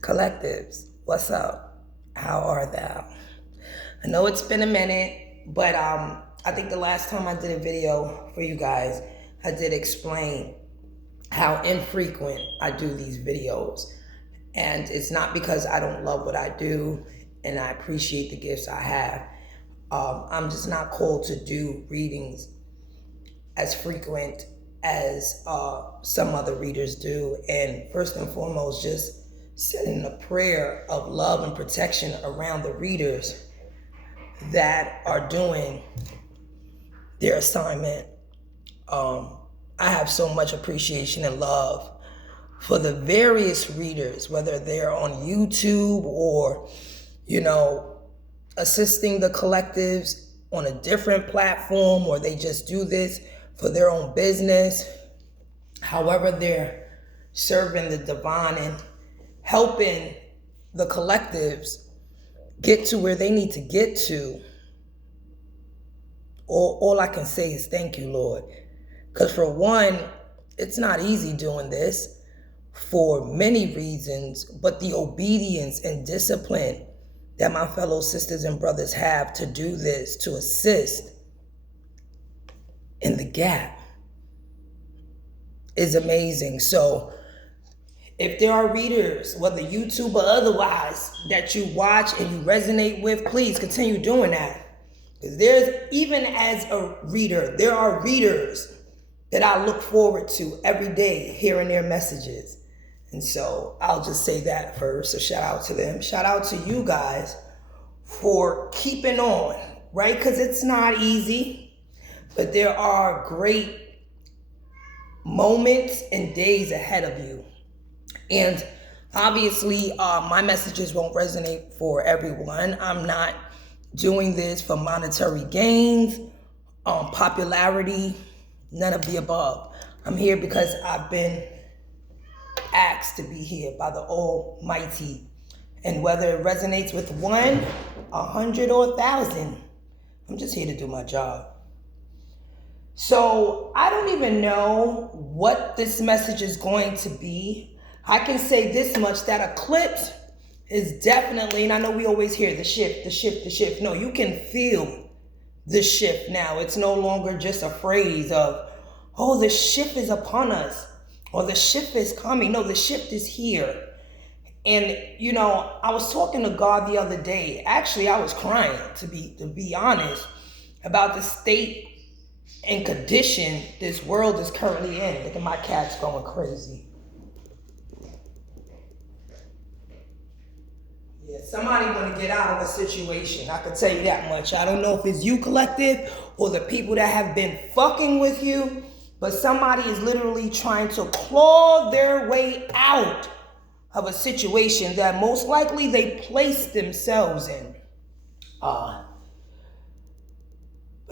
Collectives, what's up? How are thou? I know it's been a minute, but I think the last time I did a video for you guys, I did explain how infrequent I do these videos. And it's not because I don't love what I do and I appreciate the gifts I have. I'm just not called to do readings as frequent as some other readers do. And first and foremost, just sending a prayer of love and protection around the readers that are doing their assignment. I have so much appreciation and love for the various readers, whether they're on YouTube or, assisting the collectives on a different platform, or they just do this for their own business. However, they're serving the divine and helping the collectives get to where they need to get to. All I can say is thank you, Lord. Because for one, it's not easy doing this for many reasons, but the obedience and discipline that my fellow sisters and brothers have to do this, to assist in the gap, is amazing. So if there are readers, whether YouTube or otherwise, that you watch and you resonate with, please continue doing that. Because even as a reader, there are readers that I look forward to every day hearing their messages. And so I'll just say that first. So shout out to them. Shout out to you guys for keeping on, right? Because it's not easy, but there are great moments and days ahead of you. And obviously, my messages won't resonate for everyone. I'm not doing this for monetary gains, popularity, none of the above. I'm here because I've been asked to be here by the Almighty. And whether it resonates with 1, 100, or 1,000, I'm just here to do my job. So I don't even know what this message is going to be. I can say this much, that eclipse is definitely, and I know we always hear the shift, the shift, the shift. No, you can feel the shift now. It's no longer just a phrase of, oh, the shift is upon us, or the shift is coming. No, the shift is here. And, I was talking to God the other day. Actually, I was crying, to be honest, about the state and condition this world is currently in. Look at my cats going crazy. Yeah, somebody want to get out of a situation. I can tell you that much. I don't know if it's you, collective, or the people that have been fucking with you, but somebody is literally trying to claw their way out of a situation that most likely they placed themselves in. But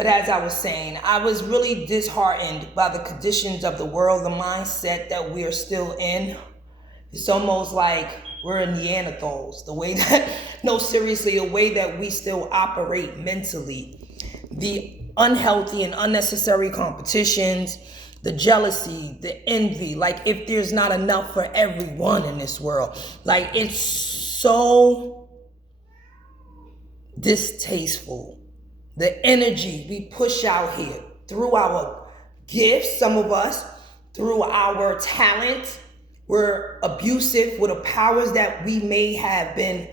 as I was saying, I was really disheartened by the conditions of the world, the mindset that we are still in. It's almost like we're Neanderthals, the way that, no, seriously, a way that we still operate mentally. The unhealthy and unnecessary competitions, the jealousy, the envy, like if there's not enough for everyone in this world. Like it's so distasteful. The energy we push out here through our gifts, some of us, through our talent. We're abusive with the powers that we may have been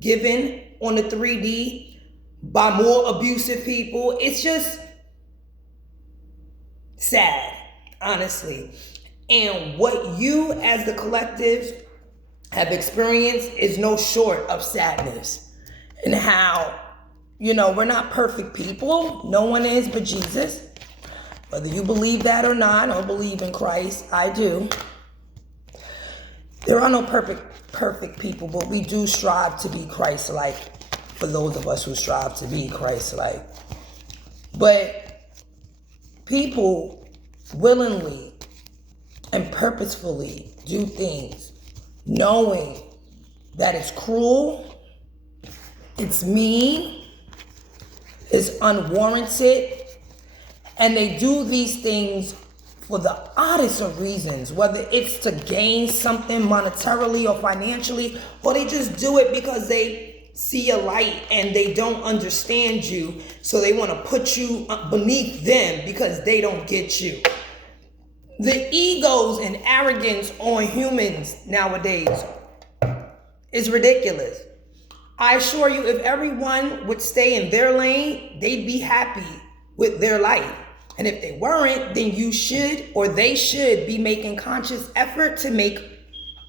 given on the 3D by more abusive people. It's just sad, honestly. And what you as the collective have experienced is no short of sadness. And how, we're not perfect people. No one is but Jesus. Whether you believe that or not, or believe in Christ, I do. There are no perfect people, but we do strive to be Christ-like for those of us who strive to be Christ-like. But people willingly and purposefully do things knowing that it's cruel, it's mean, it's unwarranted, and they do these things for the oddest of reasons, whether it's to gain something monetarily or financially, or they just do it because they see a light and they don't understand you, so they want to put you beneath them because they don't get you. The egos and arrogance on humans nowadays is ridiculous. I assure you, if everyone would stay in their lane, they'd be happy with their life. And if they weren't, then you should, or they should, be making conscious effort to make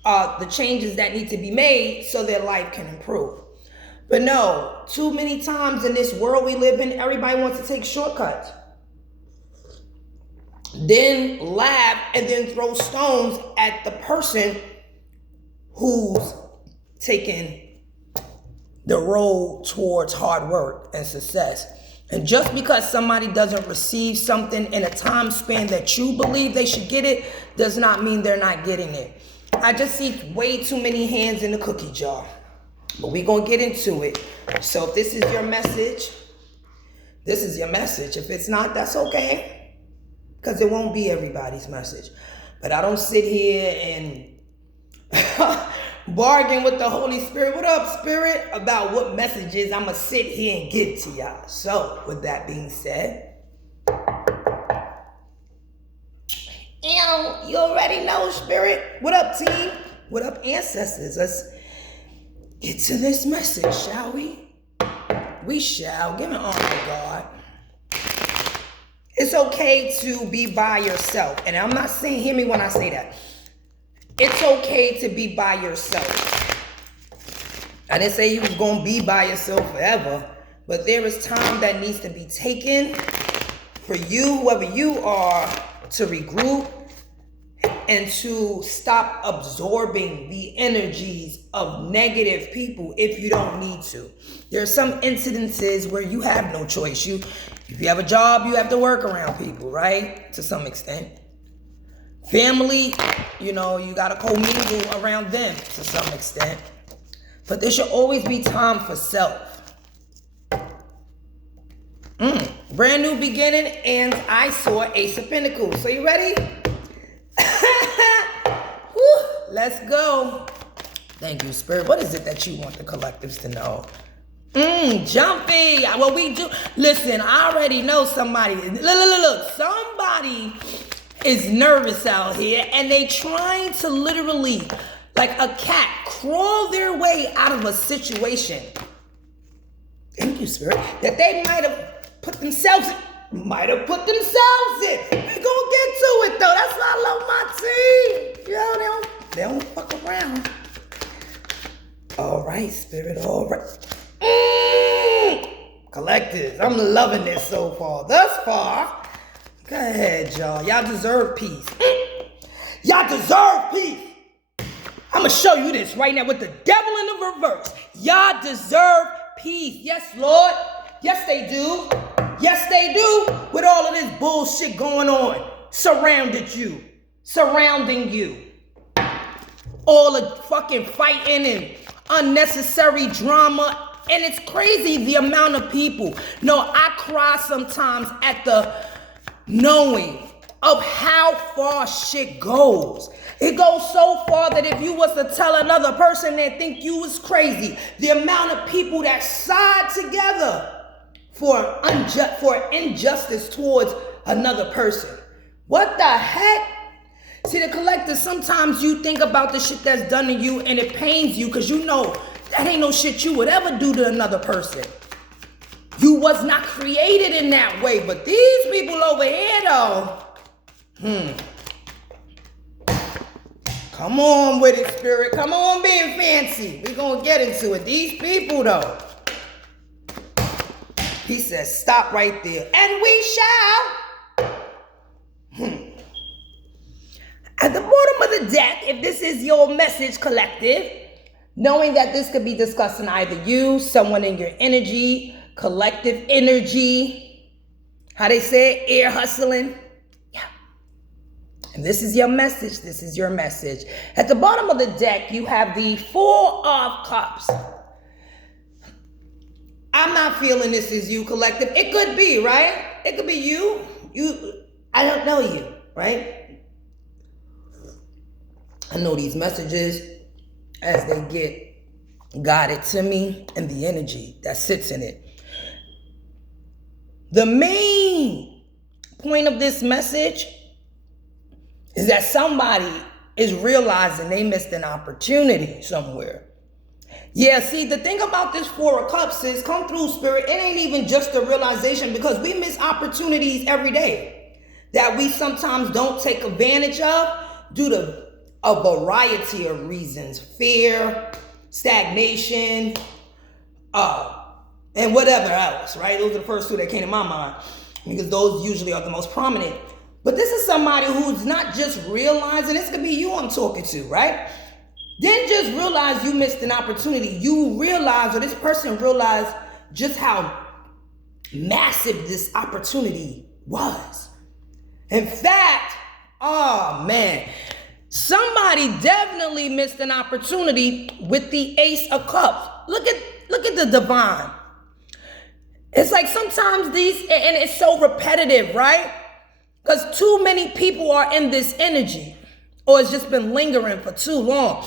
the changes that need to be made so their life can improve. But no, too many times in this world we live in, everybody wants to take shortcuts. Then laugh and then throw stones at the person who's taking the road towards hard work and success. And just because somebody doesn't receive something in a time span that you believe they should get it, does not mean they're not getting it. I just see way too many hands in the cookie jar. But we're going to get into it. So if this is your message, this is your message. If it's not, that's okay. Because it won't be everybody's message. But I don't sit here and bargain with the Holy Spirit. What up, Spirit? About what messages I'm going to sit here and get to y'all. So, with that being said, you already know, Spirit. What up, team? What up, ancestors? Let's get to this message, shall we? We shall. Give it honor to God. It's okay to be by yourself. And I'm not saying, hear me when I say that. It's okay to be by yourself. I didn't say you was going to be by yourself forever, but there is time that needs to be taken for you, whoever you are, to regroup and to stop absorbing the energies of negative people if you don't need to. There are some incidences where you have no choice. If you have a job, you have to work around people, right? To some extent. Family, you got to commingle around them to some extent. But there should always be time for self. Brand new beginning, and I saw Ace of Pentacles. So you ready? Woo, let's go. Thank you, Spirit. What is it that you want the collectives to know? Jumpy. Well, we do. Listen, I already know somebody. Look. Somebody is nervous out here, and they trying to literally, like a cat, crawl their way out of a situation. Thank you, Spirit. That they might have put themselves in. We gonna get to it though. That's why I love my team. They don't fuck around. All right, Spirit. All right. Collectives, I'm loving this so far. Thus far. Go ahead, y'all. Y'all deserve peace. Y'all deserve peace. I'm going to show you this right now with the devil in the reverse. Y'all deserve peace. Yes, Lord. Yes, they do. Yes, they do. With all of this bullshit going on. Surrounding you. All the fucking fighting and unnecessary drama. And it's crazy the amount of people. No, I cry sometimes at the knowing of how far shit goes. It goes so far that if you was to tell another person, they think you was crazy. The amount of people that side together for injustice towards another person. What the heck? See, the collective, sometimes you think about the shit that's done to you and it pains you because you know that ain't no shit you would ever do to another person. You was not created in that way, but these people over here though, come on with it, Spirit. Come on being fancy. We're going to get into it. These people though. He says, stop right there. And we shall. At the bottom of the deck, if this is your message, collective, knowing that this could be discussing either you, someone in your energy, collective energy, how they say it, ear hustling. Yeah. And this is your message. This is your message. At the bottom of the deck, you have the Four of Cups. I'm not feeling this is you, collective. It could be, right? It could be you. I don't know you, right? I know these messages as they get guided to me and the energy that sits in it. The main point of this message is that somebody is realizing they missed an opportunity somewhere. Yeah, see, the thing about this Four of Cups is, come through, Spirit, it ain't even just a realization, because we miss opportunities every day that we sometimes don't take advantage of due to a variety of reasons. Fear, stagnation, and whatever else, right? Those are the first two that came to my mind, because those usually are the most prominent. But this is somebody who's not just realizing, this could be you I'm talking to, right? Didn't just realize you missed an opportunity. You realize, or this person realized, just how massive this opportunity was. In fact, oh man, somebody definitely missed an opportunity with the Ace of Cups. Look at the divine. It's like sometimes these, and it's so repetitive, right? Because too many people are in this energy, or it's just been lingering for too long.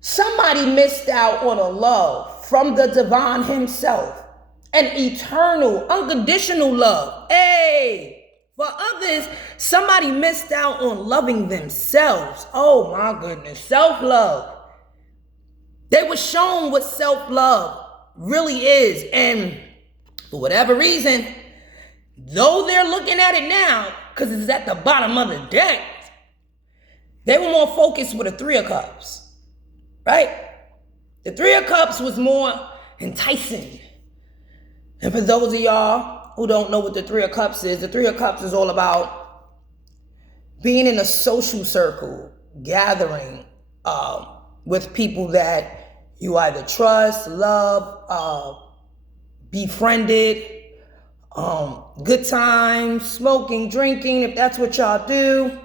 Somebody missed out on a love from the divine himself, an eternal, unconditional love. Hey, for others, somebody missed out on loving themselves. Oh my goodness, self-love. They were shown what self-love really is, and for whatever reason, though they're looking at it now, because it's at the bottom of the deck, they were more focused with the Three of Cups. Right? The Three of Cups was more enticing. And for those of y'all who don't know what the Three of Cups is, the Three of Cups is all about being in a social circle, gathering with people that you either trust, love, befriended, good times, smoking, drinking, if that's what y'all do.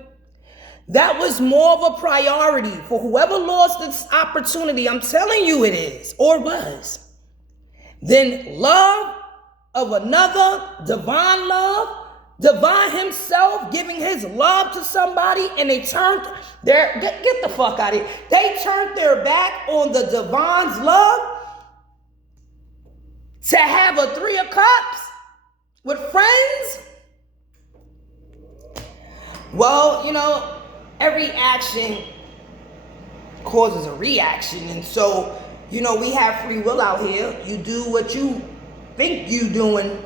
That was more of a priority for whoever lost this opportunity. I'm telling you it is, or was. Then love of another, divine love, divine himself giving his love to somebody, and they turned their, get the fuck out of here. They turned their back on the divine's love to have a Three of Cups with friends. Well, you know, every action causes a reaction. And so, you know, we have free will out here. You do what you think you doing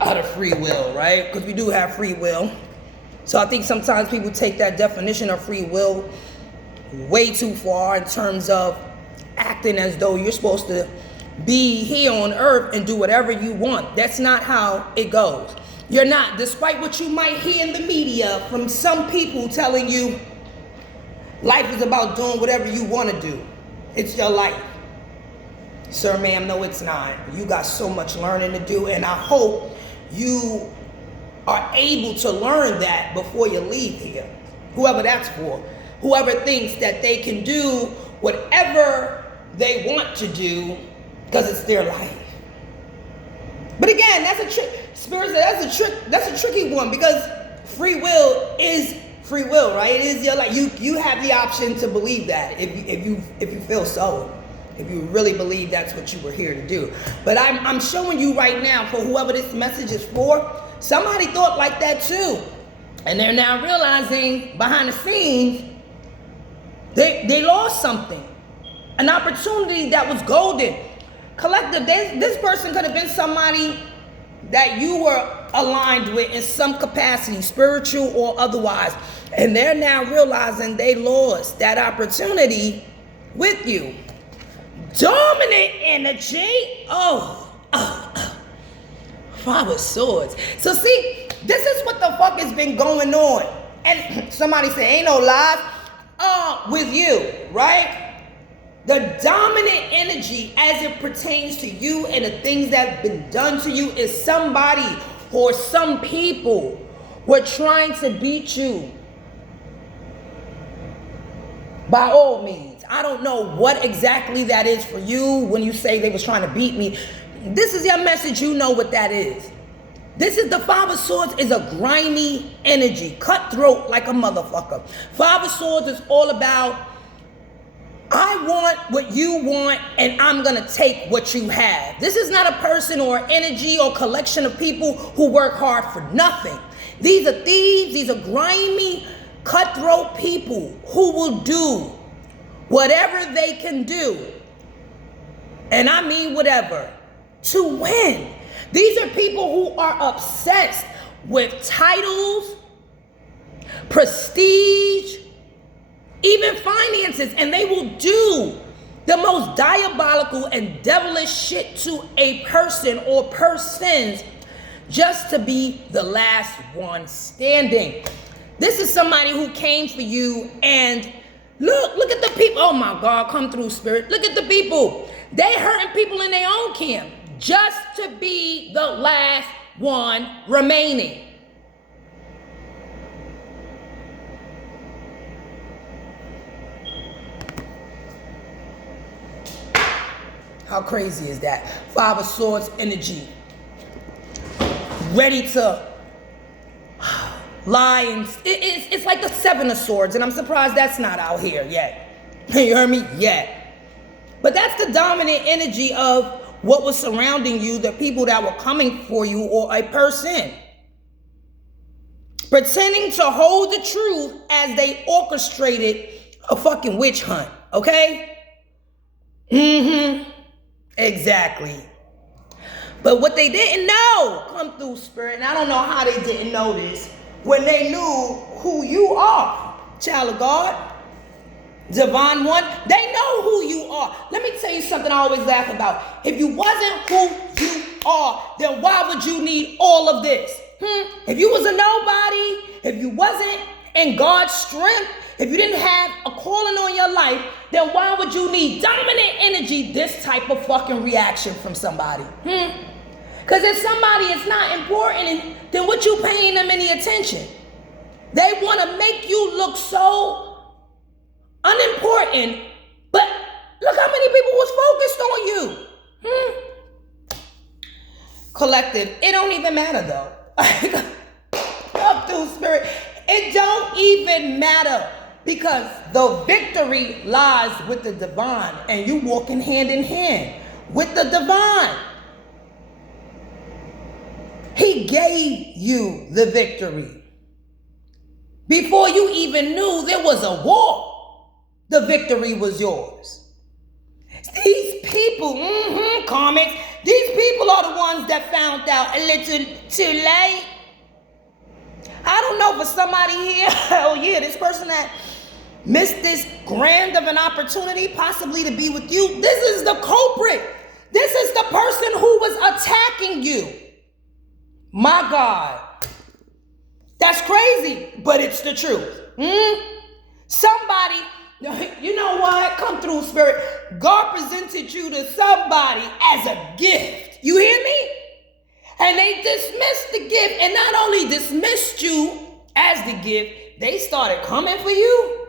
out of free will, right? Because we do have free will. So I think sometimes people take that definition of free will way too far in terms of acting as though you're supposed to be here on earth and do whatever you want. That's not how it goes. You're not, despite what you might hear in the media from some people telling you life is about doing whatever you want to do. It's your life. Sir, ma'am, no, it's not. You got so much learning to do, and I hope you are able to learn that before you leave here. Whoever that's for. Whoever thinks that they can do whatever they want to do because it's their life. But again, that's a trick. Spirit said that's a tricky one, because free will is free will, right? It is your life. You have the option to believe that if you feel so. If you really believe that's what you were here to do. But I'm showing you right now, for whoever this message is for, somebody thought like that too. And they're now realizing behind the scenes, they lost something. An opportunity that was golden. Collective, this person could have been somebody that you were aligned with in some capacity, spiritual or otherwise. And they're now realizing they lost that opportunity with you. Dominant energy. Five of Swords. So see, this is what the fuck has been going on. And somebody say, ain't no lies. With you, right? The dominant energy as it pertains to you and the things that have been done to you is somebody or some people were trying to beat you. By all means. I don't know what exactly that is for you when you say they was trying to beat me. This is your message. You know what that is. This is the Five of Swords is a grimy energy, cutthroat like a motherfucker. Five of Swords is all about, I want what you want and I'm going to take what you have. This is not a person or energy or collection of people who work hard for nothing. These are thieves. These are grimy, cutthroat people who will do whatever they can do. And I mean whatever, to win. These are people who are obsessed with titles, prestige, even finances, and they will do the most diabolical and devilish shit to a person or persons just to be the last one standing. This is somebody who came for you, and look at the people. Oh my God, come through, Spirit. Look at the people. They hurting people in their own camp just to be the last one remaining. How crazy is that? Five of Swords energy. Ready to lie. And it's like the Seven of Swords, and I'm surprised that's not out here yet. You heard me? Yet. But that's the dominant energy of what was surrounding you, the people that were coming for you, or a person. Pretending to hold the truth as they orchestrated a fucking witch hunt, okay? Exactly. But what they didn't know, come through, Spirit, and I don't know how they didn't know this, when they knew who you are, child of God, Divine One, they know who you are. Let me tell you something I always laugh about. If you wasn't who you are, then why would you need all of this? If you was a nobody, if you wasn't in God's strength, if you didn't have a calling on your life, then why would you need dominant energy, this type of fucking reaction from somebody? Because if somebody is not important, then what you paying them any attention? They want to make you look so unimportant, but look how many people was focused on you. Collective, it don't even matter though. Up through, Spirit, it don't even matter, because the victory lies with the divine, and you walking hand in hand with the divine. He gave you the victory. Before you even knew there was a war, the victory was yours. These people, comics, these people are the ones that found out a little too late. I don't know, for somebody here, oh yeah, this person that missed this grand of an opportunity possibly to be with you, this is the culprit. This is the person who was attacking you. My God. That's crazy, but it's the truth. Somebody, you know what? Come through, Spirit. God presented you to somebody as a gift. You hear me? And they dismissed the gift, and not only dismissed you as the gift, they started coming for you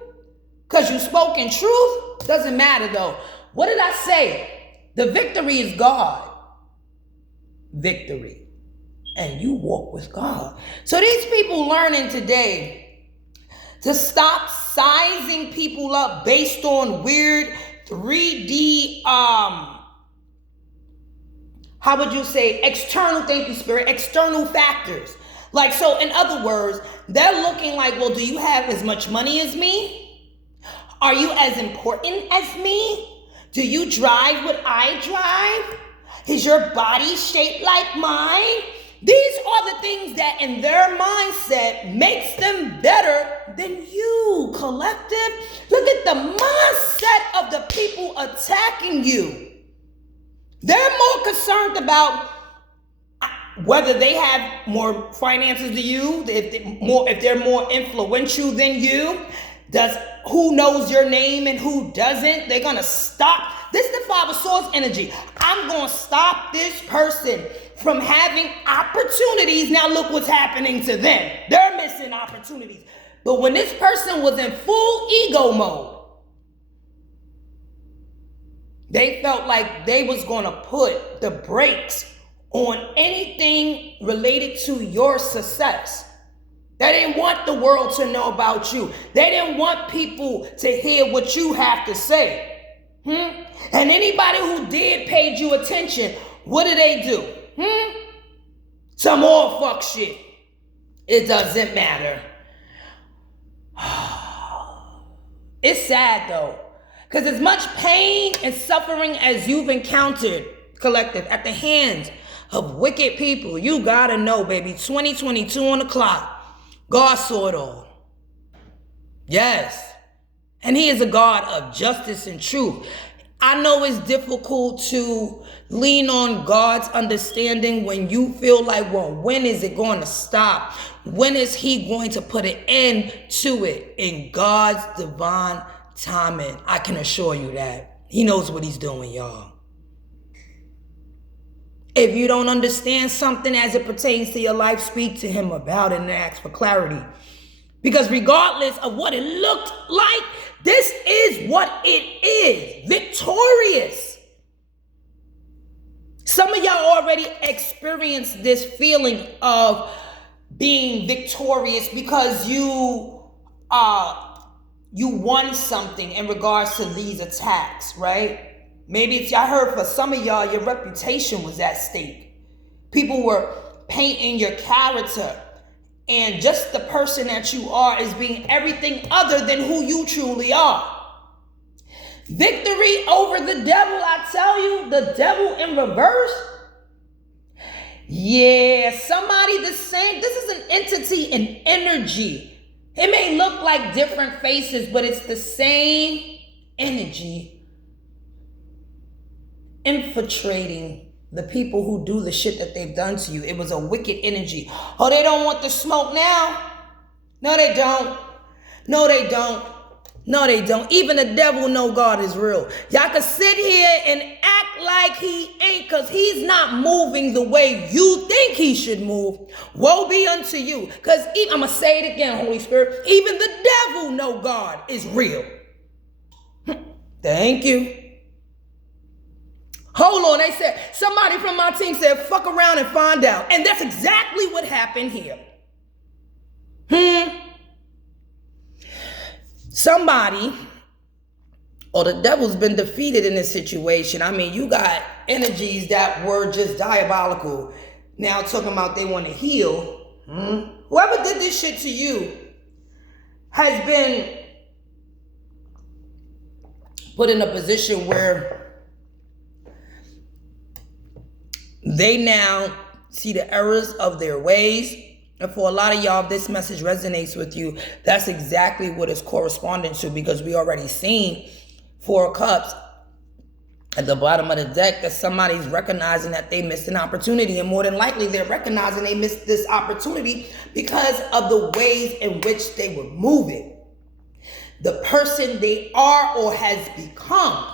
because you spoke in truth. Doesn't matter though. What did I say? The victory is God. Victory. And you walk with God. So these people learning today to stop sizing people up based on weird 3D, how would you say, external, thank you, Spirit, external factors. Like, so in other words, they're looking like, well, do you have as much money as me? Are you as important as me? Do you drive what I drive? Is your body shaped like mine? These are the things that in their mindset makes them better than you, collective. Look at the mindset of the people attacking you. They're more concerned about whether they have more finances than you, if they're more influential than you, who knows your name and who doesn't. They're going to stop. This is the Five of Swords energy. I'm going to stop this person from having opportunities. Now look what's happening to them. They're missing opportunities. But when this person was in full ego mode, they felt like they was going to put the brakes on anything related to your success. They didn't want the world to know about you. They didn't want people to hear what you have to say. And anybody who did paid you attention, what do? Some more fuck shit. It doesn't matter. It's sad though, because as much pain and suffering as you've encountered, collective, at the hands of wicked people, you gotta know, baby, 2022 on the clock, God saw it all. Yes. And he is a God of justice and truth. I know it's difficult to lean on God's understanding when you feel like, well, when is it going to stop? When is he going to put an end to it? In God's divine timing, I can assure you that. He knows what he's doing, y'all. If you don't understand something as it pertains to your life, speak to him about it and ask for clarity. Because regardless of what it looked like, this is what it is. Victorious. Some of y'all already experienced this feeling of being victorious because you won something in regards to these attacks, right? Maybe I heard for some of y'all, your reputation was at stake. People were painting your character. And just the person that you are is being everything other than who you truly are. Victory over the devil, I tell you, the devil in reverse. Yeah, somebody the same. This is an entity, an energy. It may look like different faces, but it's the same energy infiltrating the people who do the shit that they've done to you. It was a wicked energy. Oh, they don't want the smoke now? No, they don't. No, they don't. No, they don't. Even the devil know God is real. Y'all can sit here and act like he ain't, because he's not moving the way you think he should move. Woe be unto you. Because I'm going to say it again, Holy Spirit. Even the devil know God is real. Thank you. Hold on, they said, somebody from my team said, fuck around and find out. And that's exactly what happened here. Somebody, or the devil's been defeated in this situation. I mean, you got energies that were just diabolical. Now talking about they want to heal. Whoever did this shit to you has been put in a position where they now see the errors of their ways. And for a lot of y'all, if this message resonates with you, that's exactly what it's corresponding to, because we already seen 4 cups at the bottom of the deck that somebody's recognizing that they missed an opportunity. And more than likely, they're recognizing they missed this opportunity because of the ways in which they were moving. The person they are or has become.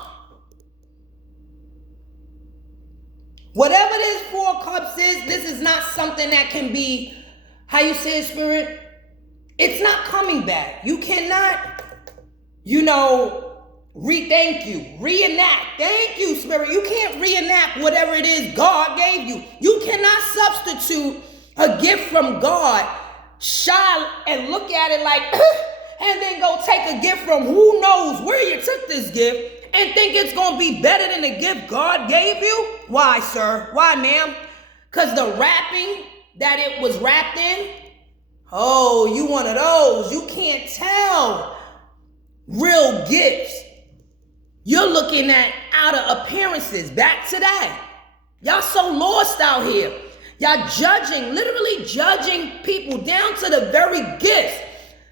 Whatever this 4 cups is, this is not something that can be, how you say it, Spirit? It's not coming back. You cannot, reenact. Thank you, Spirit. You can't reenact whatever it is God gave you. You cannot substitute a gift from God, shy and look at it like, and then go take a gift from who knows where you took this gift and think it's going to be better than the gift God gave you? Why, sir? Why, ma'am? Because the wrapping that it was wrapped in, oh, you one of those. You can't tell real gifts. You're looking at outer appearances. Back to that. Y'all so lost out here. Y'all judging, literally judging people down to the very gifts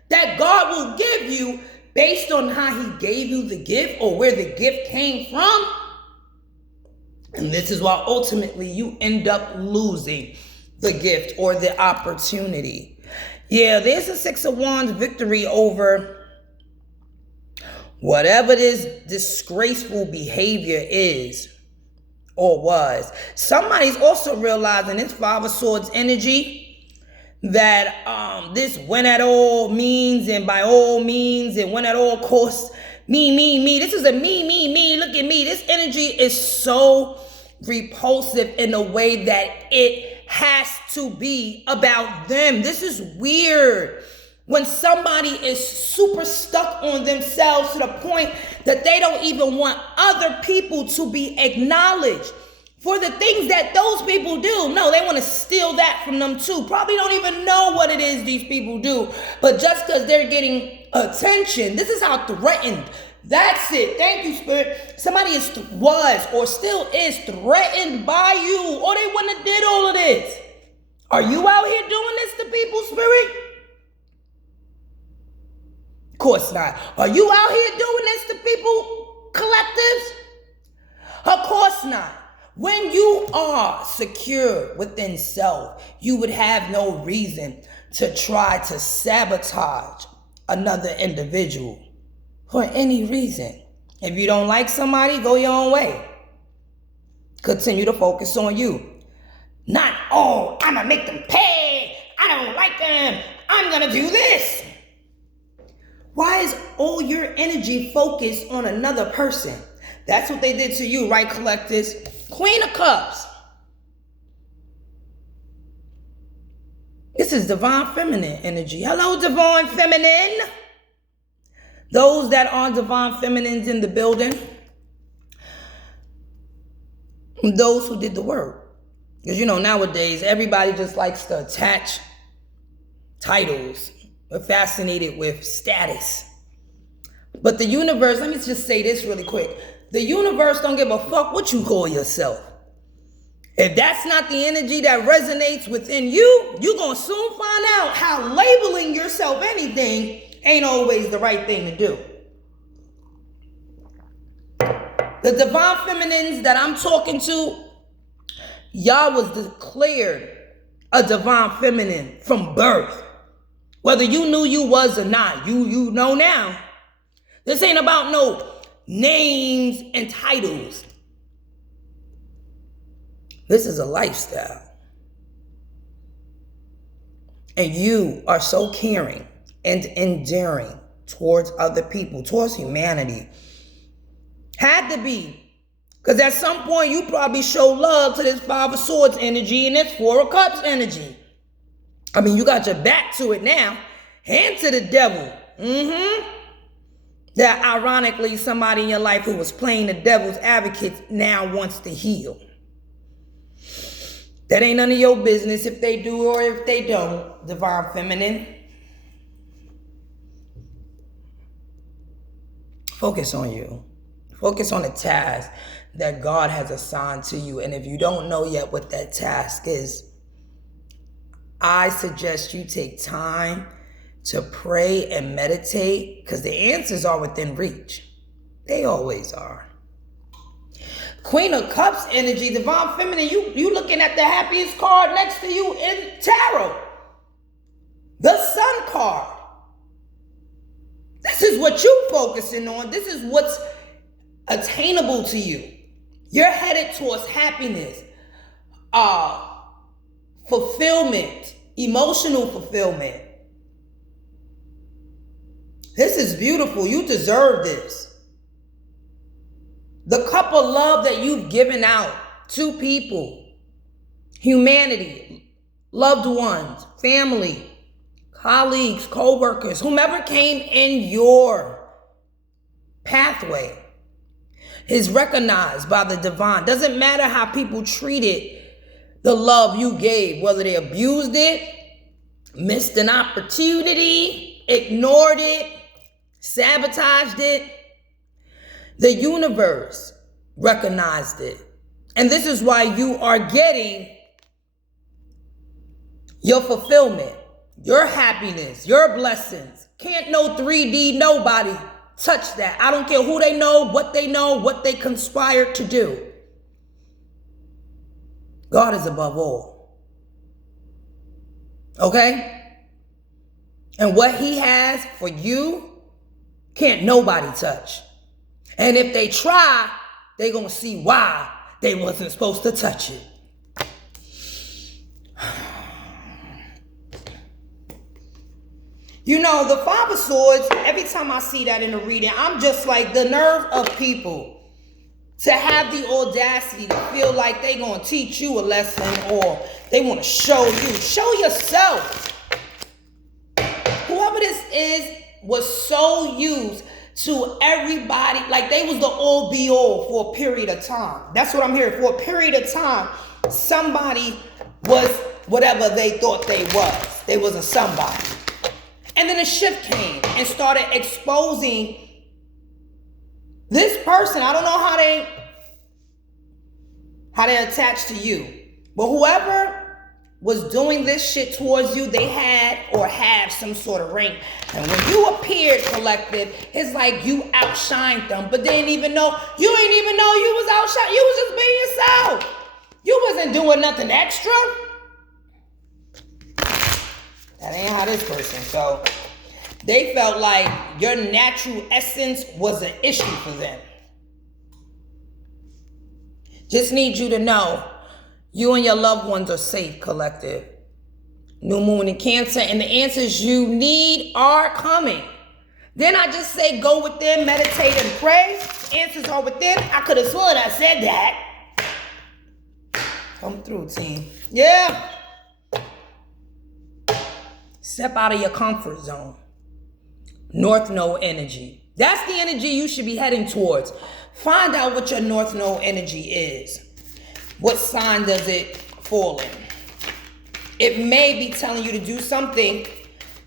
that God will give you based on how he gave you the gift or where the gift came from. And this is why ultimately you end up losing the gift or the opportunity. Yeah, there's a 6 of Wands victory over whatever this disgraceful behavior is or was. Somebody's also realizing this 5 of Swords energy, that this win at all means and by all means and win at all costs, me. This is a me. Look at me. This energy is so repulsive in a way that it has to be about them. This is weird. When somebody is super stuck on themselves to the point that they don't even want other people to be acknowledged for the things that those people do. No, they want to steal that from them too. Probably don't even know what it is these people do. But just because they're getting attention, this is how threatened. That's it. Thank you, Spirit. Somebody was or still is threatened by you, or they wouldn't have did all of this. Are you out here doing this to people, Spirit? Of course not. Are you out here doing this to people, collectives? Of course not. When you are secure within self, you would have no reason to try to sabotage another individual for any reason. If you don't like somebody, go your own way. Continue to focus on you. Not, oh, I'm going to make them pay. I don't like them. I'm going to do this. Why is all your energy focused on another person? That's what they did to you, right, collectives? Queen of Cups. This is divine feminine energy. Hello, divine feminine. Those that are divine feminines in the building. Those who did the work. Because, nowadays, everybody just likes to attach titles. We're fascinated with status. But the universe, let me just say this really quick. The universe don't give a fuck what you call yourself. If that's not the energy that resonates within you, you're going to soon find out how labeling yourself anything ain't always the right thing to do. The divine feminines that I'm talking to, y'all was declared a divine feminine from birth. Whether you knew you was or not, you know now. This ain't about no names and titles. This is a lifestyle. And you are so caring and endearing towards other people, towards humanity. Had to be. Because at some point you probably show love to this Five of Swords energy and this Four of Cups energy. I mean, you got your back to it now. Hand to the devil. That ironically, somebody in your life who was playing the devil's advocate now wants to heal. That ain't none of your business if they do or if they don't, divine feminine. Focus on you. Focus on the task that God has assigned to you. And if you don't know yet what that task is, I suggest you take time to pray and meditate, because the answers are within reach. They always are. Queen of Cups energy, divine feminine, you looking at the happiest card next to you in tarot. The Sun card. This is what you're focusing on. This is what's attainable to you. You're headed towards happiness, fulfillment, emotional fulfillment. This is beautiful. You deserve this. The cup of love that you've given out to people, humanity, loved ones, family, colleagues, co-workers, whomever came in your pathway is recognized by the divine. Doesn't matter how people treated the love you gave, whether they abused it, missed an opportunity, ignored it, sabotaged it. The universe recognized it. And this is why you are getting your fulfillment, your happiness, your blessings. Can't no 3D nobody touch that. I don't care who they know, what they conspired to do. God is above all. Okay? And what he has for you, can't nobody touch. And if they try, they're going to see why they wasn't supposed to touch it. The Five of Swords, every time I see that in the reading, I'm just like, the nerve of people to have the audacity to feel like they gonna teach you a lesson or they want to show you. Show yourself. Whoever this is was so used to everybody, like they was the all be all for a period of time. That's what I'm hearing. For a period of time, somebody was whatever they thought they was. They was a somebody. And then a shift came and started exposing this person. I don't know how they attached to you. But whoever was doing this shit towards you, they had or have some sort of rank. And when you appeared, collective, it's like you outshined them, but they didn't even know. You ain't even know you was outshined. You was just being yourself. You wasn't doing nothing extra. That ain't how this person felt. They felt like your natural essence was an issue for them. Just need you to know, you and your loved ones are safe, collective. New moon in Cancer, and the answers you need are coming. Then I just say go within, meditate, and pray. Answers are within. I could have sworn I said that. Come through, team. Yeah. Step out of your comfort zone. North Node energy. That's the energy you should be heading towards. Find out what your North Node energy is. What sign does it fall in? It may be telling you to do something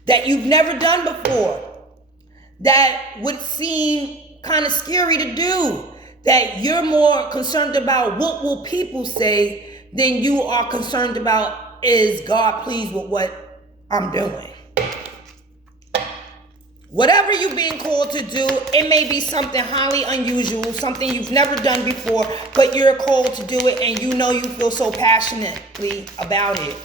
that you've never done before, that would seem kind of scary to do, that you're more concerned about what will people say than you are concerned about, is God pleased with what I'm doing? Whatever you're being called to do, it may be something highly unusual, something you've never done before, but you're called to do it and you know you feel so passionately about it.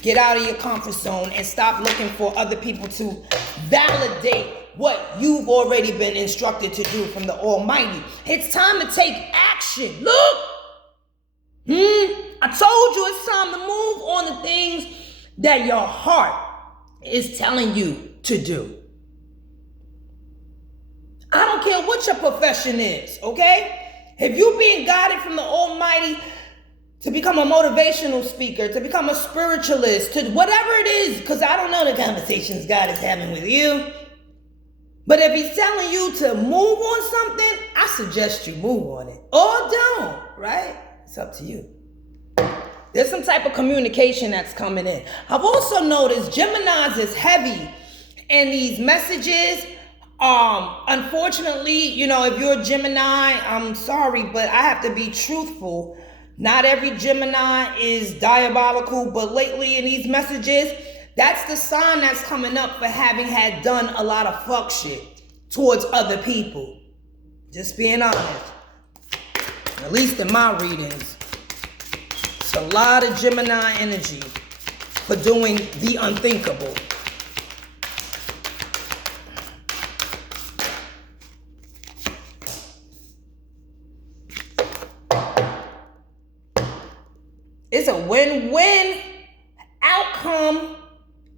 Get out of your comfort zone and stop looking for other people to validate what you've already been instructed to do from the Almighty. It's time to take action. Look! I told you it's time to move on the things that your heart is telling you to do. I don't care what your profession is, okay? If you're being guided from the Almighty to become a motivational speaker, to become a spiritualist, to whatever it is, because I don't know the conversations God is having with you. But if he's telling you to move on something, I suggest you move on it. Or don't, right? It's up to you. There's some type of communication that's coming in. I've also noticed Geminis is heavy in these messages. Unfortunately, you know, if you're a Gemini, I'm sorry, but I have to be truthful. Not every Gemini is diabolical, but lately in these messages, that's the sign that's coming up for having had done a lot of fuck shit towards other people. Just being honest. At least in my readings. It's a lot of Gemini energy for doing the unthinkable. It's a win-win outcome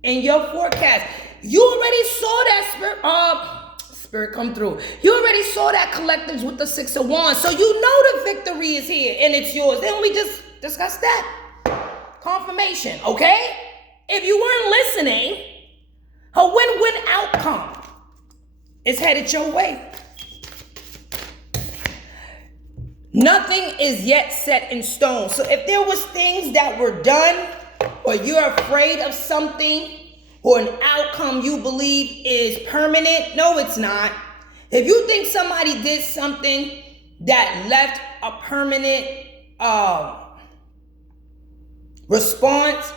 in your forecast. You already saw that spirit come through. You already saw that collectives with the 6 of Wands. So you know the victory is here and it's yours. Then we just discuss that. Confirmation, okay? If you weren't listening, a win-win outcome is headed your way. Nothing is yet set in stone. So if there was things that were done, or you're afraid of something, or an outcome you believe is permanent, no, it's not. If you think somebody did something that left a permanent response,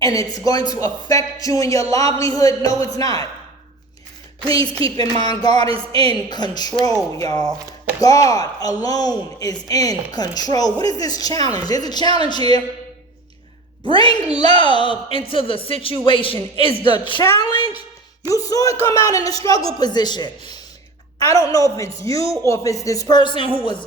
and it's going to affect you and your livelihood, no, it's not. Please keep in mind, God is in control, y'all. God alone is in control. What is this challenge? There's a challenge here. Bring love into the situation is the challenge. You saw it come out in the struggle position. I don't know if it's you or if it's this person who was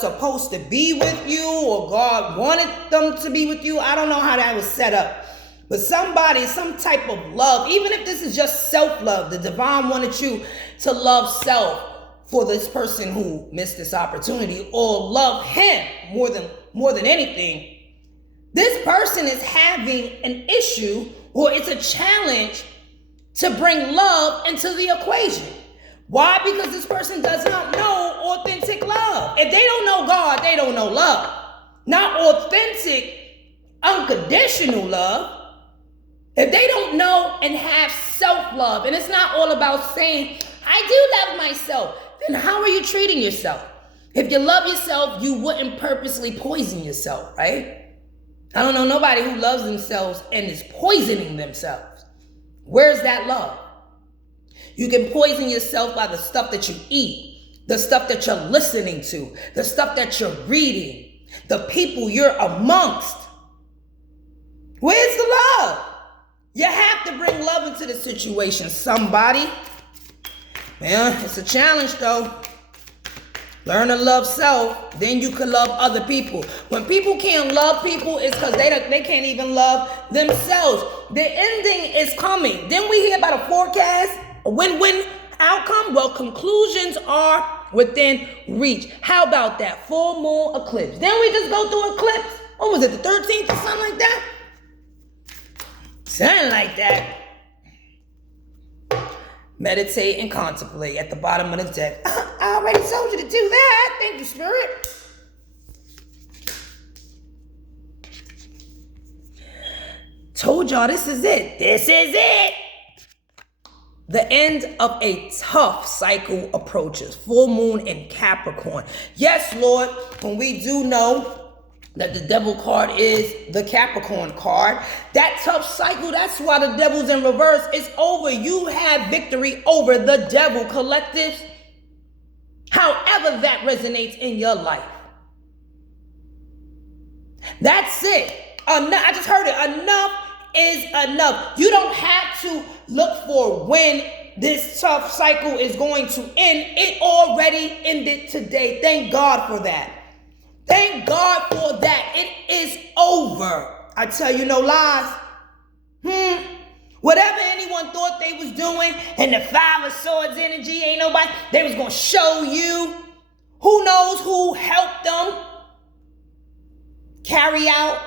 supposed to be with you, or God wanted them to be with you. I don't know how that was set up. But somebody, some type of love, even if this is just self-love, the divine wanted you to love self for this person who missed this opportunity or love him more than anything, this person is having an issue or it's a challenge to bring love into the equation. Why? Because this person does not know authentic love. If they don't know God, they don't know love. Not authentic, unconditional love. If they don't know and have self-love, and it's not all about saying, I do love myself, then how are you treating yourself? If you love yourself, you wouldn't purposely poison yourself, right? I don't know nobody who loves themselves and is poisoning themselves. Where's that love? You can poison yourself by the stuff that you eat, the stuff that you're listening to, the stuff that you're reading, the people you're amongst. Where's the love? You have to bring love into the situation, somebody. Man, it's a challenge though. Learn to love self, then you can love other people. When people can't love people, it's because they can't even love themselves. The ending is coming. Then we hear about a forecast, a win-win outcome. Well, conclusions are within reach. How about that? Full moon eclipse. Then we just go through eclipse. What was it, the 13th or something like that? Something like that. Meditate and contemplate at the bottom of the deck. I already told you to do that. Thank you, Spirit. Told y'all this is it. This is it. The end of a tough cycle approaches. Full moon in Capricorn. Yes, Lord, when we do know that the devil card is the Capricorn card, that tough cycle, that's why the devil's in reverse. It's over. You have victory over the devil, collectives. However that resonates in your life. That's it. Enough. I just heard it. Enough is enough. You don't have to look for when this tough cycle is going to end. It already ended today. Thank God for that. Thank God for that. It is over. I tell you no lies. Whatever anyone thought they was doing and the Five of Swords energy, ain't nobody, they was going to show you. Who knows who helped them carry out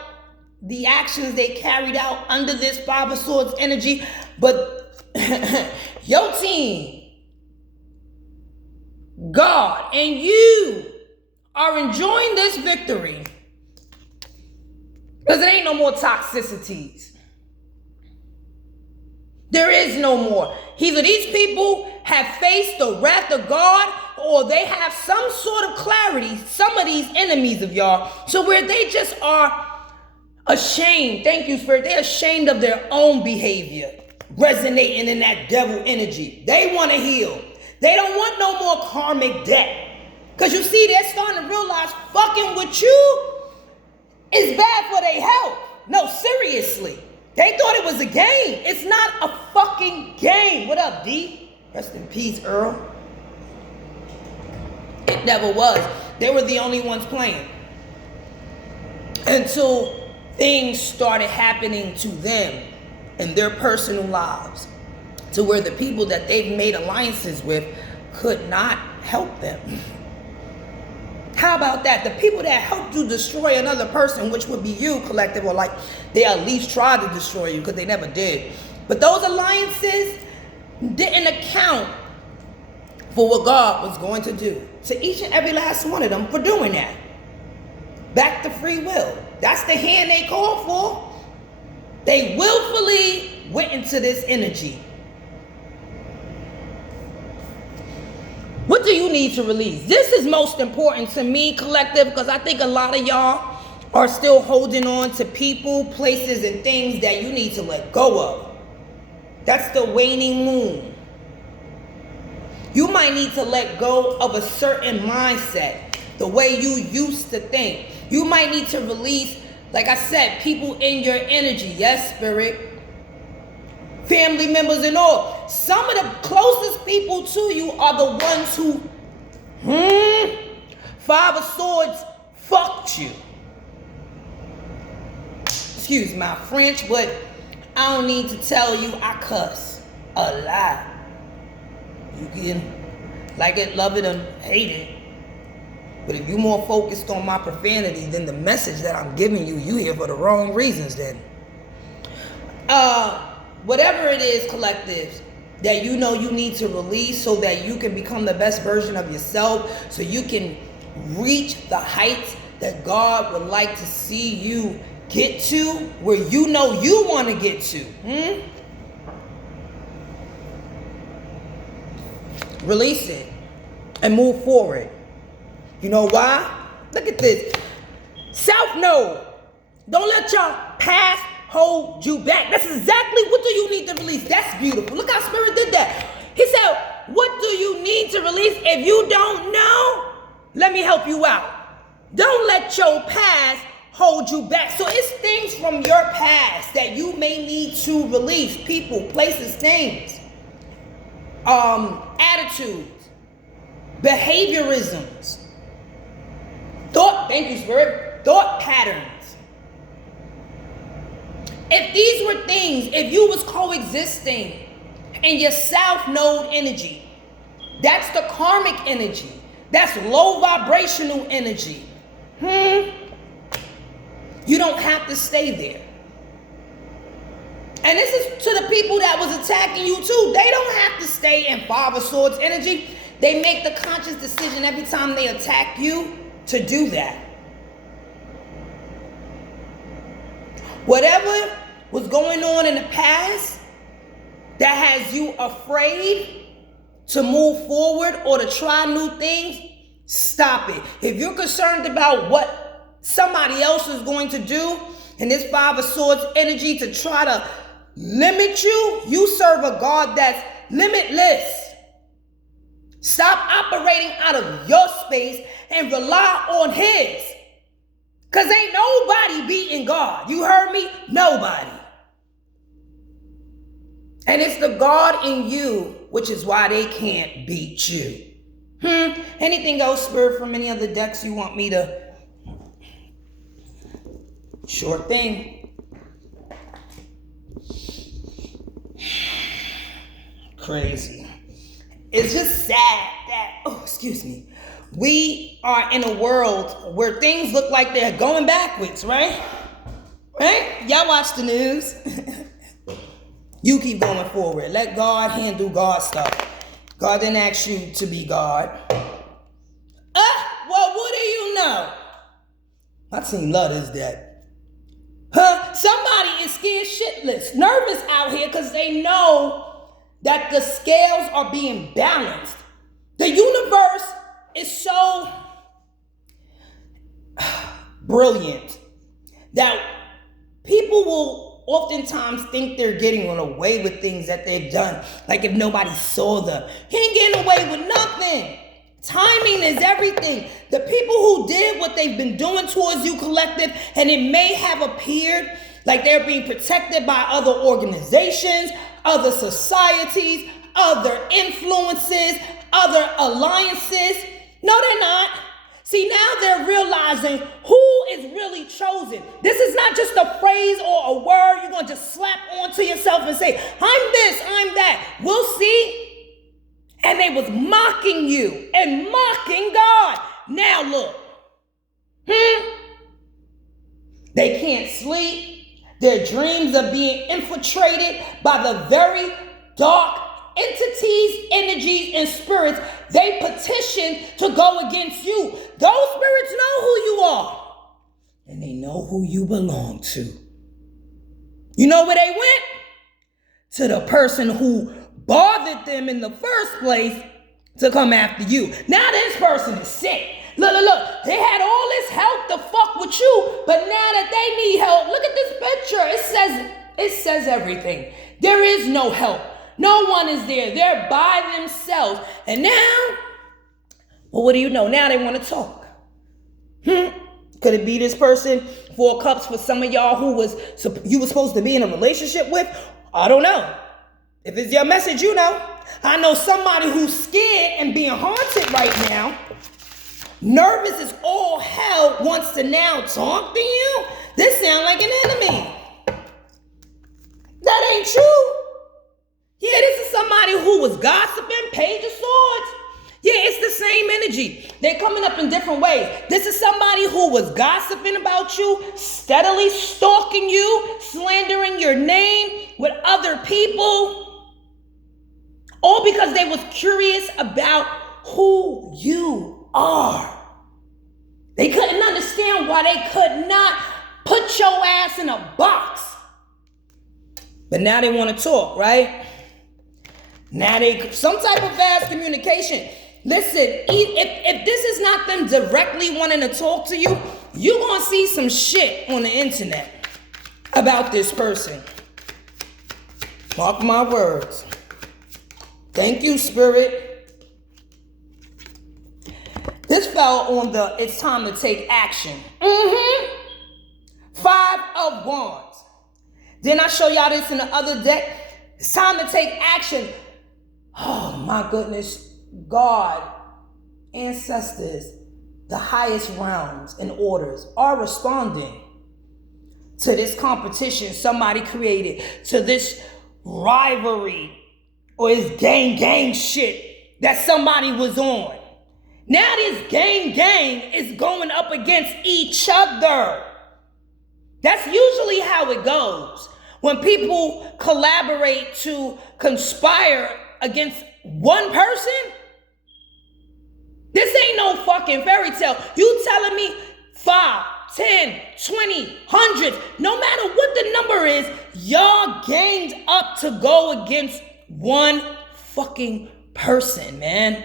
the actions they carried out under this Five of Swords energy. But your team, God, and you are enjoying this victory because it ain't no more toxicities. There is no more. Either these people have faced the wrath of God or they have some sort of clarity, some of these enemies of y'all, so where they just are ashamed. Thank you, Spirit. They're ashamed of their own behavior, resonating in that devil energy. They want to heal. They don't want no more karmic debt. Because you see, they're starting to realize fucking with you is bad for their health. No, seriously. They thought it was a game. It's not a fucking game. What up, D? Rest in peace, Earl. It never was. They were the only ones playing. Until things started happening to them in their personal lives, to where the people that they've made alliances with could not help them. How about that? The people that helped you destroy another person, which would be you, collective, or like they at least tried to destroy you because they never did. But those alliances didn't account for what God was going to do to each and every last one of them for doing that. Back to free will. That's the hand they called for. They willfully went into this energy. What do you need to release? This is most important to me, collective, because I think a lot of y'all are still holding on to people, places, and things that you need to let go of. That's the waning moon. You might need to let go of a certain mindset, the way you used to think. You might need to release, like I said, people in your energy. Yes, Spirit. Family members and all. Some of the closest people to you are the ones who, Five of Swords fucked you. Excuse my French, but I don't need to tell you I cuss a lot. You can Like it, love it, or hate it. But if you're more focused on my profanity than the message that I'm giving you, you here for the wrong reasons then. Whatever it is, collectives, that you know you need to release so that you can become the best version of yourself, so you can reach the heights that God would like to see you get to, where you know you want to get to. Release it and move forward. You know why? Look at this. Self-know. Don't let your past hold you back. That's exactly what do you need to release. That's beautiful. Look how Spirit did that. He said, what do you need to release? If you don't know, let me help you out. Don't let your past hold you back. So it's things from your past that you may need to release. People, places, things, attitudes, behaviorisms, thank you, Spirit, thought patterns. If these were things, if you was coexisting in your south node energy, that's the karmic energy. That's low vibrational energy. You don't have to stay there. And this is to the people that was attacking you too. They don't have to stay in Five of Swords energy. They make the conscious decision every time they attack you to do that. Whatever was going on in the past that has you afraid to move forward or to try new things, stop it. If you're concerned about what somebody else is going to do in this Five of Swords energy to try to limit you, you serve a God that's limitless. Stop operating out of your space and rely on his. Because ain't nobody beating God. You heard me? Nobody. And it's the God in you, which is why they can't beat you. Anything else, Spirit, from any other decks you want me to? Sure thing. Crazy. It's just sad that, we are in a world where things look like they're going backwards, right? Right? Y'all watch the news. You keep going forward. Let God handle God stuff. God didn't ask you to be God. Well, what do you know? My team love is that. Somebody is scared shitless, nervous out here because they know that the scales are being balanced. The universe is so brilliant that people will oftentimes think they're getting away with things that they've done, like if nobody saw them. He ain't getting away with nothing. Timing is everything. The people who did what they've been doing towards you, collective, and it may have appeared like they're being protected by other organizations, other societies, other influences, other alliances. No, they're not. See, now they're realizing who is really chosen. This is not just a phrase or a word you're going to just slap onto yourself and say, I'm this, I'm that. We'll see. And they was mocking you and mocking God. Now look. They can't sleep. Their dreams are being infiltrated by the very dark entities, energies, and spirits they petition to go against you. Those spirits know who you are. And they know who you belong to. You know where they went? To the person who bothered them in the first place to come after you. Now this person is sick. Look. They had all this help to fuck with you, but now that they need help, look at this picture. It says everything. There is no help. No one is there. They're by themselves. And now, well, what do you know? Now they want to talk. Could it be this person, 4 cups, for some of y'all who you were supposed to be in a relationship with? I don't know. If it's your message, you know. I know somebody who's scared and being haunted right now. Nervous as all hell, wants to now talk to you. This sounds like an enemy. That ain't true. Yeah, this is somebody who was gossiping, Page of Swords. Yeah, it's the same energy. They're coming up in different ways. This is somebody who was gossiping about you, steadily stalking you, slandering your name with other people, all because they was curious about who you are. They couldn't understand why they could not put your ass in a box. But now they want to talk, right? Now some type of fast communication. Listen, if this is not them directly wanting to talk to you, you're going to see some shit on the internet about this person. Mark my words. Thank you, Spirit. This fell on the it's time to take action. 5 of Wands. Didn't I show y'all this in the other deck? It's time to take action. Oh, my goodness. God, ancestors, the highest realms and orders are responding to this competition somebody created, to this rivalry or this gang shit that somebody was on. Now this gang is going up against each other. That's usually how it goes. When people collaborate to conspire against one person, this ain't no fucking fairy tale. You telling me 5, 10, 20, 100, no matter what the number is, y'all ganged up to go against one fucking person, man.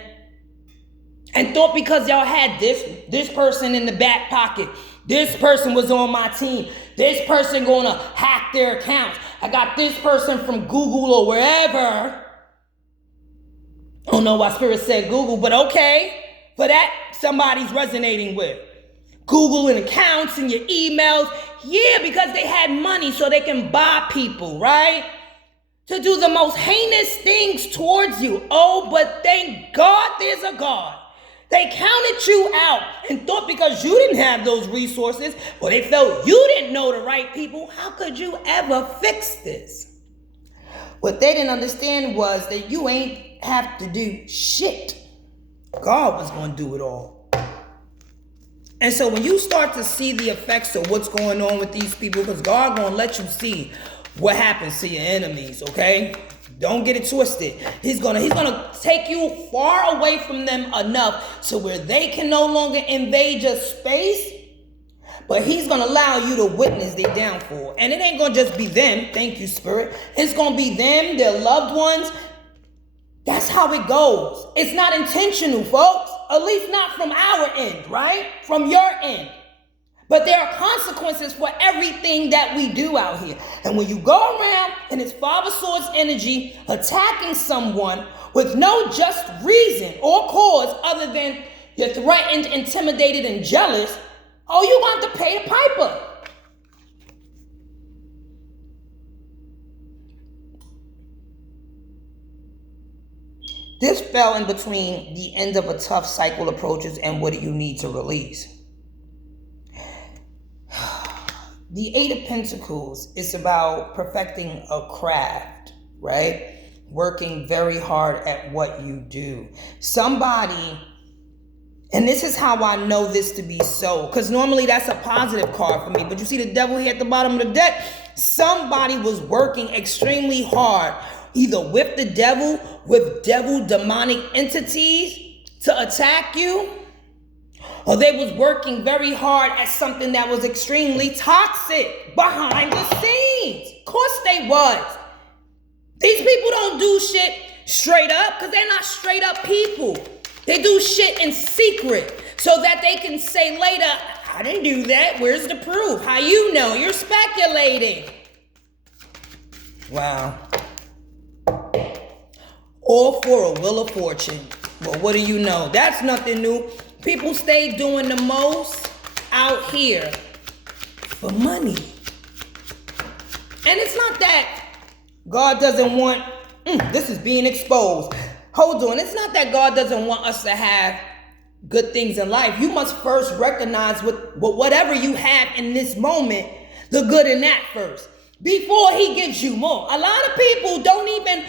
And thought because y'all had this person in the back pocket, this person was on my team, this person gonna hack their accounts, I got this person from Google or wherever. I don't know why Spirit said Google, but okay. For that, somebody's resonating with. Google and accounts and your emails. Yeah, because they had money so they can buy people, right? To do the most heinous things towards you. Oh, but thank God there's a God. They counted you out and thought because you didn't have those resources, or they felt you didn't know the right people, how could you ever fix this? What they didn't understand was that you ain't have to do shit. God was going to do it all. And so when you start to see the effects of what's going on with these people, because God going to let you see what happens to your enemies, okay? Don't get it twisted. He's gonna take you far away from them enough to where they can no longer invade your space, but he's gonna allow you to witness their downfall. And it ain't gonna just be them, thank you, Spirit. It's gonna be them, their loved ones. That's how it goes. It's not intentional, folks. At least not from our end, right? From your end. But there are consequences for everything that we do out here. And when you go around in this Father Swords energy, attacking someone with no just reason or cause other than you're threatened, intimidated, and jealous, oh, you want to pay the piper. This fell in between the end of a tough cycle approaches and what do you need to release. The 8 of Pentacles is about perfecting a craft, right? Working very hard at what you do. Somebody, and this is how I know this to be so, because normally that's a positive card for me, but you see the devil here at the bottom of the deck? Somebody was working extremely hard, either with the devil, with devil demonic entities to attack you, or they was working very hard at something that was extremely toxic behind the scenes. Of course they was. These people don't do shit straight up because they're not straight up people. They do shit in secret so that they can say later, I didn't do that. Where's the proof? How you know? You're speculating. Wow. All for a wheel of fortune. Well, what do you know? That's nothing new. People stay doing the most out here for money. And it's not that God doesn't want, this is being exposed. Hold on, it's not that God doesn't want us to have good things in life. You must first recognize whatever you have in this moment, the good in that first, before he gives you more. A lot of people don't even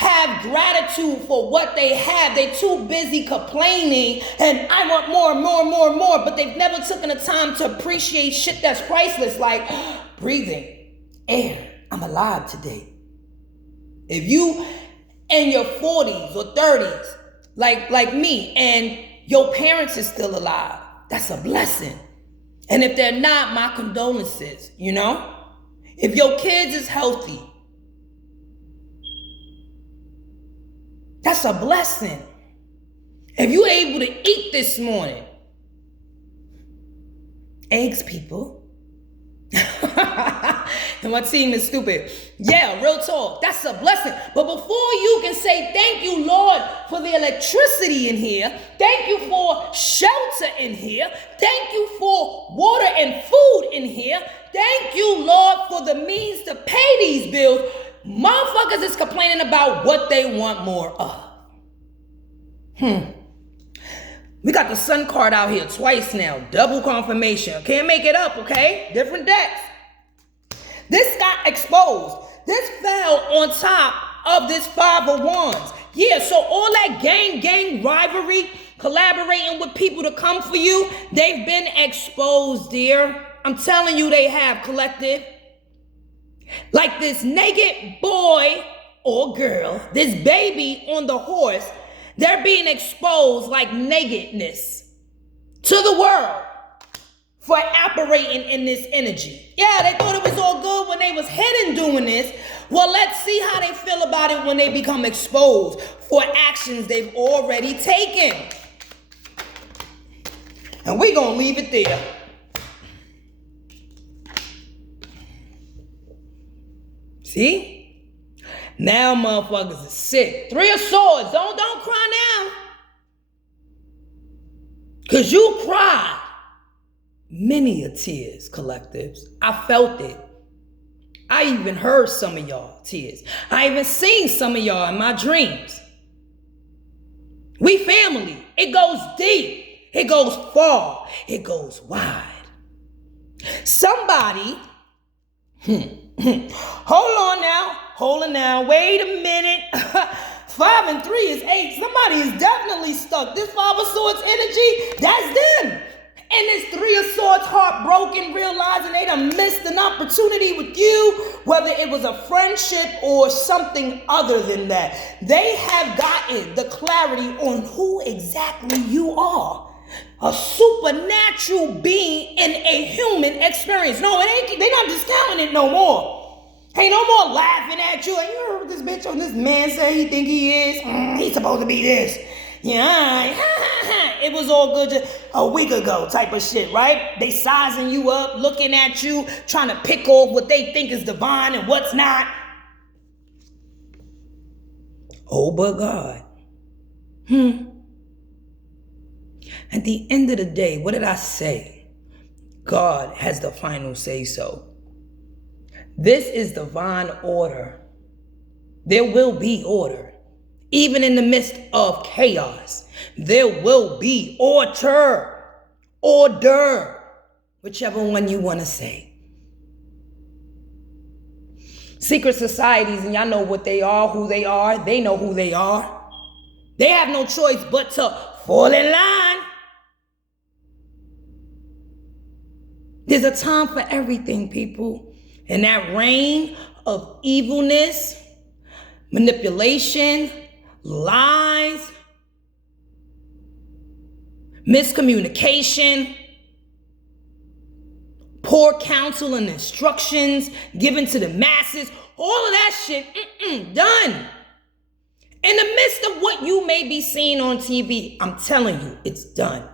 have gratitude for what they have. They're too busy complaining and I want more, more, more, more, but they've never taken the time to appreciate shit that's priceless, like breathing, air. I'm alive today. If you in your 40s or 30s, like me, and your parents is still alive, that's a blessing. And if they're not, my condolences, you know? If your kids is healthy, that's a blessing. If you're able to eat this morning, eggs, people. And my team is stupid. Yeah, real talk. That's a blessing. But before you can say, thank you, Lord, for the electricity in here. Thank you for shelter in here. Thank you for water and food in here. Thank you, Lord, for the means to pay these bills. Motherfuckers is complaining about what they want more of. We got the sun card out here twice now. Double confirmation. Can't make it up, okay? Different decks. This got exposed. This fell on top of this Five of Wands. Yeah, so all that gang rivalry, collaborating with people to come for you, they've been exposed, dear. I'm telling you they have, collective. Like this naked boy or girl, this baby on the horse, they're being exposed like nakedness to the world for operating in this energy. Yeah, they thought it was all good when they was hidden doing this. Well, let's see how they feel about it when they become exposed for actions they've already taken. And we're going to leave it there. See? Now motherfuckers is sick. Three of Swords. Don't cry now. Because you cried many a tears, collectives. I felt it. I even heard some of y'all tears. I even seen some of y'all in my dreams. We family. It goes deep. It goes far. It goes wide. Somebody, hold on now. Hold on now. Wait a minute. 5 and 3 is 8. Somebody is definitely stuck. This 5 of Swords energy, that's them. And this 3 of Swords heartbroken, realizing they done missed an opportunity with you, whether it was a friendship or something other than that. They have gotten the clarity on who exactly you are. A supernatural being in a human experience. No, it ain't. They're not discounting it no more. Ain't no more laughing at you. You heard what this bitch on this man say he think he is? He's supposed to be this. Yeah, it was all good just a week ago type of shit, right? They sizing you up, looking at you, trying to pick off what they think is divine and what's not. Oh, but God. At the end of the day, what did I say? God has the final say so. This is divine order. There will be order. Even in the midst of chaos, there will be order, whichever one you want to say. Secret societies, and y'all know what they are, who they are. They know who they are. They have no choice but to fall in line. There's a time for everything, people. And that reign of evilness, manipulation, lies, miscommunication, poor counsel and instructions given to the masses, all of that shit, done. In the midst of what you may be seeing on TV, I'm telling you, it's done.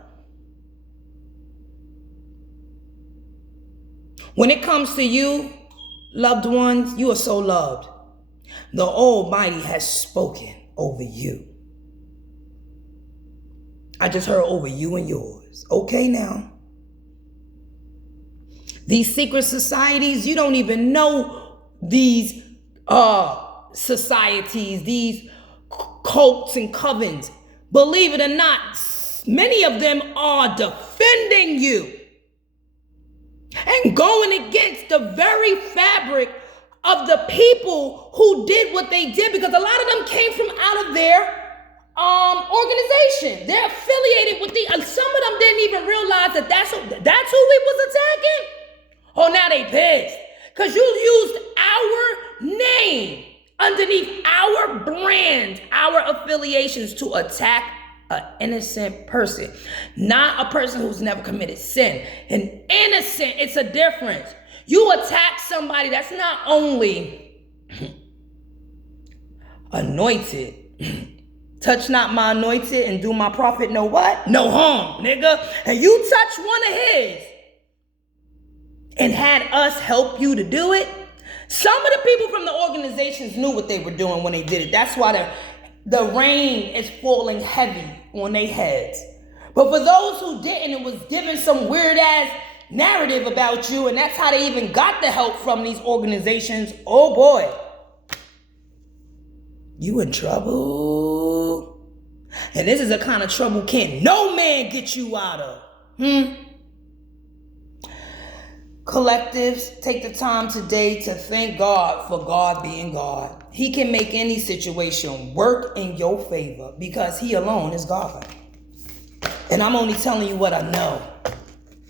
When it comes to you, loved ones, you are so loved. The Almighty has spoken over you. I just heard over you and yours. Okay now. These secret societies, you don't even know these societies, these cults and covens. Believe it or not, many of them are defending you and going against the very fabric of the people who did what they did, because a lot of them came from out of their organization. They're affiliated with some of them didn't even realize that that's who we was attacking. Oh, now they pissed because you used our name underneath our brand, our affiliations to attack an innocent person, not a person who's never committed sin. An innocent, it's a difference. You attack somebody that's not only anointed, touch not my anointed and do my prophet no what? No harm, nigga. And you touch one of his and had us help you to do it. Some of the people from the organizations knew what they were doing when they did it. That's why the rain is falling heavy on their heads. But for those who didn't, it was given some weird ass narrative about you, and that's how they even got the help from these organizations. Oh boy, you in trouble. And this is the kind of trouble can't no man get you out of. Collectives, take the time today to thank God for God being God. He can make any situation work in your favor because he alone is God. And I'm only telling you what I know.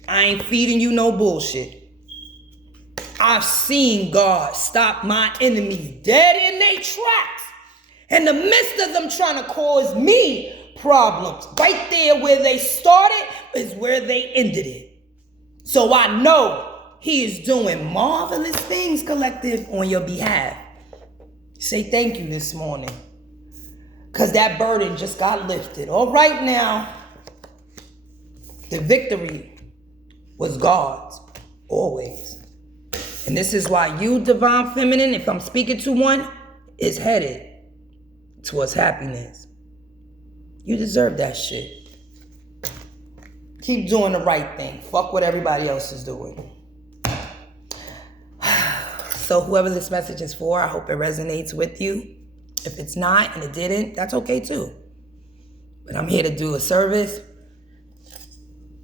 I ain't feeding you no bullshit. I've seen God stop my enemies dead in their tracks. In the midst of them trying to cause me problems. Right there where they started is where they ended it. So I know he is doing marvelous things, collective, on your behalf. Say thank you this morning. Because that burden just got lifted. All right now, the victory was God's, always. And this is why you, divine feminine, if I'm speaking to one, is headed towards happiness. You deserve that shit. Keep doing the right thing. Fuck what everybody else is doing. So whoever this message is for, I hope it resonates with you. If it's not and it didn't, that's okay too. But I'm here to do a service,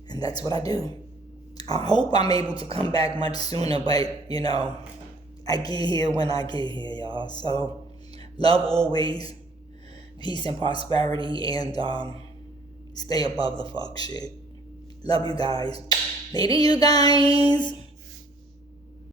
and that's what I do. I hope I'm able to come back much sooner, but you know, I get here when I get here, y'all. So love always, peace and prosperity, and stay above the fuck shit. Love you guys. Later, you guys.